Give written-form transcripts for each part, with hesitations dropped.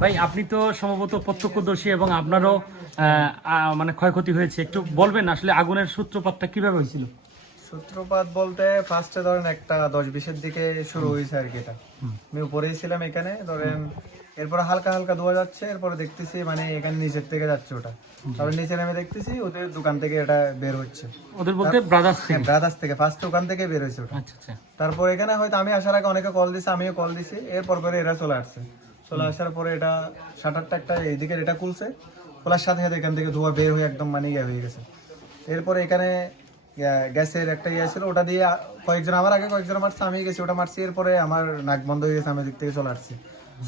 ভাই আপনি তো সম্ভবত প্রত্যক্ষদর্শী এবং আপনারও মানে ক্ষয়ক্ষতি হয়েছে, একটু বলবেন আসলে আগুনের সূত্রপাতটা কিভাবে হয়েছিল? সূত্রপাত বলতে ফার্স্টে ধরেন একটা 10-20-এর দিকে শুরু হয়েছে আর কি। এটা আমি উপরেই ছিলাম এখানে ধরেন, এরপরে হালকা হালকা ধোয়া যাচ্ছে, এরপরে দেখতেছি মানে এখানে নিচের থেকে যাচ্ছে ওটা, তারপর নিচে নেমে দেখতেছি ওদের দোকান থেকে এটা বের হচ্ছে। ওদের বলতে ব্রাদার্স থেকে? ব্রাদার্স থেকে ফার্স্ট ওখান থেকে বের হয়েছে ওটা। আচ্ছা আচ্ছা। তারপর এখানে হয়তো আমি আসার আগে অনেকে কল দিছে, আমিও কল দিছি, এরপর পরে এরা চলে আসছে। চলে আসার পরে এটা শাটারটা একটা এইদিকে এটা খুলছে, খোলার সাথে সাথে এখান থেকে ধোয়া বের হয়ে একদম মানে ইয়ে হয়ে গেছে। এরপরে এখানে গ্যাসের একটা ইয়ে ছিল, ওটা দিয়ে কয়েকজন আমার আগে কয়েকজন মারছে, আমি গেছি ওটা মারছি, এরপরে আমার নাক বন্ধ হয়ে গেছে, আমি দিক থেকে চলে আসছি।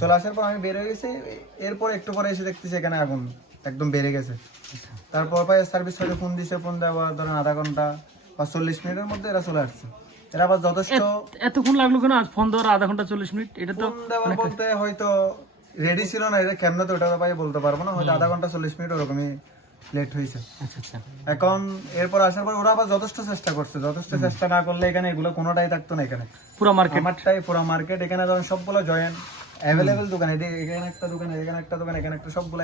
চলে আসার পর আমি বের হয়ে গেছি, এরপর একটু পরে এসে দেখতেছি এখানে আগুন একদম বেড়ে গেছে। তারপর ফায়ার সার্ভিস হয়তো ফোন দিছে, ফোন দেওয়া ধরেন আধা ঘন্টা বা 40 মিনিটের মধ্যে এরা চলে আসছে। এরা আবার যথেষ্ট এতক্ষণ লাগলো কেন? আজ ফোন দেওয়ার আধা ঘন্টা 40 মিনিট? এটা তো ফোন দেওয়া বলতে হয়তো রেডি ছিল না, এটা কেমন তো ওটা ভাই বলতে পারবো না, হয়তো আধা ঘন্টা 40 মিনিট ওরকমই লেট হয়েছে। আচ্ছা আচ্ছা। এখন এরপর আসার পর ওরা আবার যথেষ্ট চেষ্টা করছে, যথেষ্ট চেষ্টা না করলে এখানে এগুলো কোনোটাই থাকতো না। এখানে পুরো মার্কেট, আমারটাই পুরো মার্কেট, এখানে ধরেন সবগুলো জয়েন্ট অ্যাভেলেবেল দোকান, এখানে একটা দোকান, এখানে একটা দোকান, এখানে একটা, সবগুলো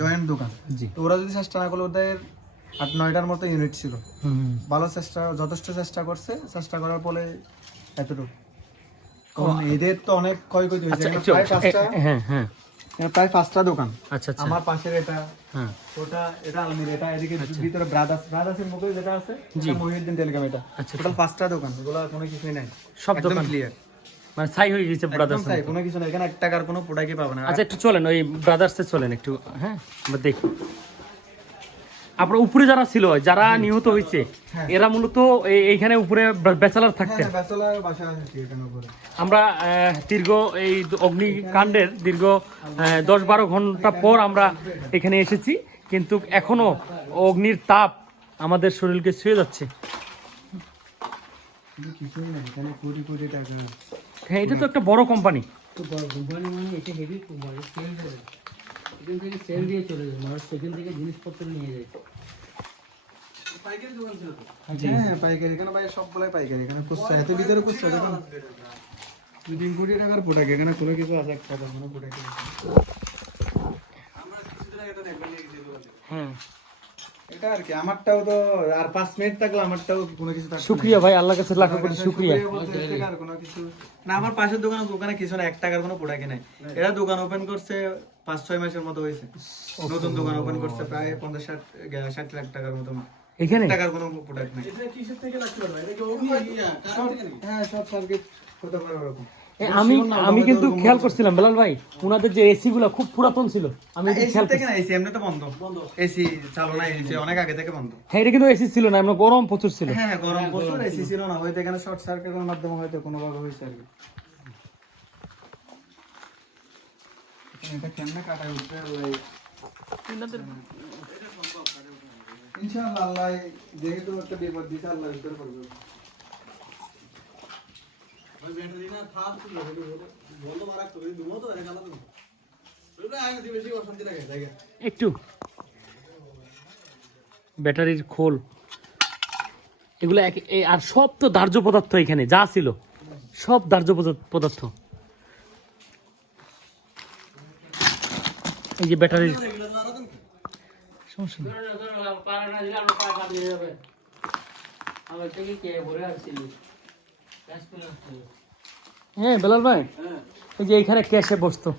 জয়েন্ট দোকান। তো ওরা যদি চেষ্টা না করলে, ওদের 8-9টার মতো ইউনিট ছিল, ভালো চেষ্টা, যথেষ্ট চেষ্টা করছে, চেষ্টা করার ফলে এতটুকু। কারণ এদের তো অনেক ক্ষয়ক্ষতি হয়েছে। প্রায় 5টা দোকান। আচ্ছা আচ্ছা। আমার পাশের এটা, ওটা, এটা আলমির, এটা এদিকে ভিতরে ব্রাদার্সের মতো যেটা আছে, মহিউদ্দিন টেলিকম, এটা টোটাল 5টা দোকান। এগুলো কোনো কিছুই নাই, সব দোকান ক্লিয়ার, মানে ছাই হয়ে গেছে ব্রাদার্স, কোনো কিছু নাই এখানে, 1 টাকার কোনো প্রোডাক্টই পাবে না। আচ্ছা একটু চলেন ওই ব্রাদার্সে চলেন একটু, হ্যাঁ আমরা দেখি। আপনার উপরে যারা ছিল, যারা নিহত হয়েছে, এরা মূলত এইখানে উপরে ব্যাচেলার থাকতেন? ব্যাচেলার বাসা আছে এখানে উপরে। আমরা দীর্ঘ এই অগ্নিকাণ্ডের দীর্ঘ 10-12 ঘন্টা পর আমরা এখানে এসেছি, কিন্তু এখনো অগ্নির তাপ আমাদের শরীরকে ছুঁয়ে যাচ্ছে। হ্যাঁ, এটা তো একটা বড় কোম্পানি। জিনিসপত্র নিয়ে যায়। হ্যাঁ পাইকারি, এখানে ভাই সবগুলাই পাইকারি, এখানে খুচরা এত ভিতরে খুচরা দেখুন 2-3 কোটি টাকার প্রোডাক্ট, এখানে কোনো কিছু আছে একটা কোনো প্রোডাক্ট। হ্যাঁ এটা আর কি, আমারটাও তো আর 5 মিনিট থাকলে আমারটাও কোনো কিছু থাকবে। শুকরিয়া ভাই, আল্লাহর কাছে লাখ কোটি শুকরিয়া। আর কোনো কিছু না, আমার পাশের দোকানে কিছু না, 1 টাকার কোনো প্রোডাক্ট নাই। এরা দোকান ওপেন করছে 5-6 মাসের মতো হয়েছে, নতুন দোকান ওপেন করছে, প্রায় 50-60 লাখ টাকার মতো। এখানে টাকার কোনো প্রোডাক্ট নাই। এটা কিসের থেকে লাগতে পারে? এটা কি অগ্নি হ্যাঁ, সব সার্কিট হতে পারে ওরকম। আমি কিন্তু খেয়াল করছিলাম বেলাল ভাই, ওনাদের যে এসি গুলো খুব পুরাতন ছিল। আমি খেয়াল করছি না, এসি এমনি তো বন্ধ, এসি চালু না, এসি অনেক আগে থেকে বন্ধ। হ্যাঁ, এটা কিন্তু এসি ছিল না, আমরা গরম প্রচুর ছিল। হ্যাঁ গরম প্রচুর, এসি ছিল না, হয়তো এখানে শর্ট সার্কিটের মাধ্যমে হয়তো কোনো ভাবে হয়েছে আর কি। এটা কেমনে কাটায় উঠবে আল্লাহ, ইনশাআল্লাহ আল্লাহ যেহেতু একটা বিপদ দিতে, আল্লাহ ভিতরে করবে। ওই ব্যাটারি না থাম ছিল, বন্ধ মারা করে দুমো তো এর কালা তো ওটা আগে বেশি অশান্তি লাগে জায়গা একটু ব্যাটারির খোল এগুলো আর সব তো দাহ্য পদার্থ, এখানে যা ছিল সব দাহ্য পদার্থ। এই যে ব্যাটারির সমস্যা নেই। হ্যাঁ বেলাল ভাই, এই যে এইখানে ক্যাশে বসতো।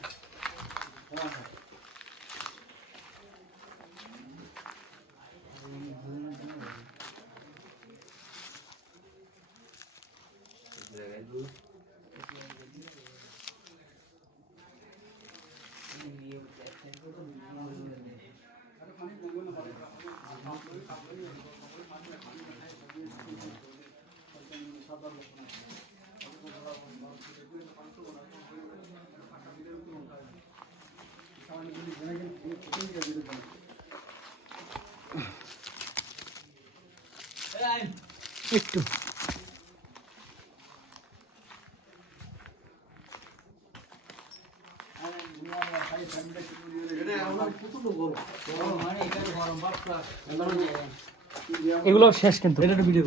একটু এগুলো শেষ, কিন্তু এটা ভিডিও